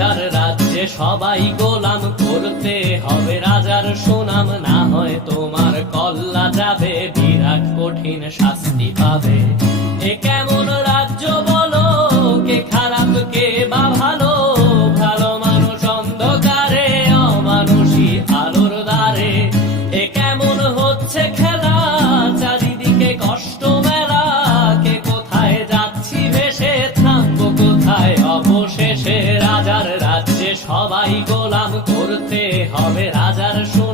রাজার রাজ্যে সবাই গোলাম, করতে হবে রাজার সুনাম, না হয় তোমার কল্লা যাবে, বিরাট কঠিন শাস্তি পাবে। এ কেমন রাজ্য বলো, কে খারাপ কে বা ভালো, ভালো মানুষ অন্ধকারে, অমানুষী আলোর দ্বারে। এ কেমন হচ্ছে খেলা, চারিদিকে কষ্ট মেলা, কে কোথায় যাচ্ছি ভেসে, থামবো কোথায় অবশেষে। রাজার রাজ্যে সবাই গোলাম, করতে হবে রাজার সুনাম,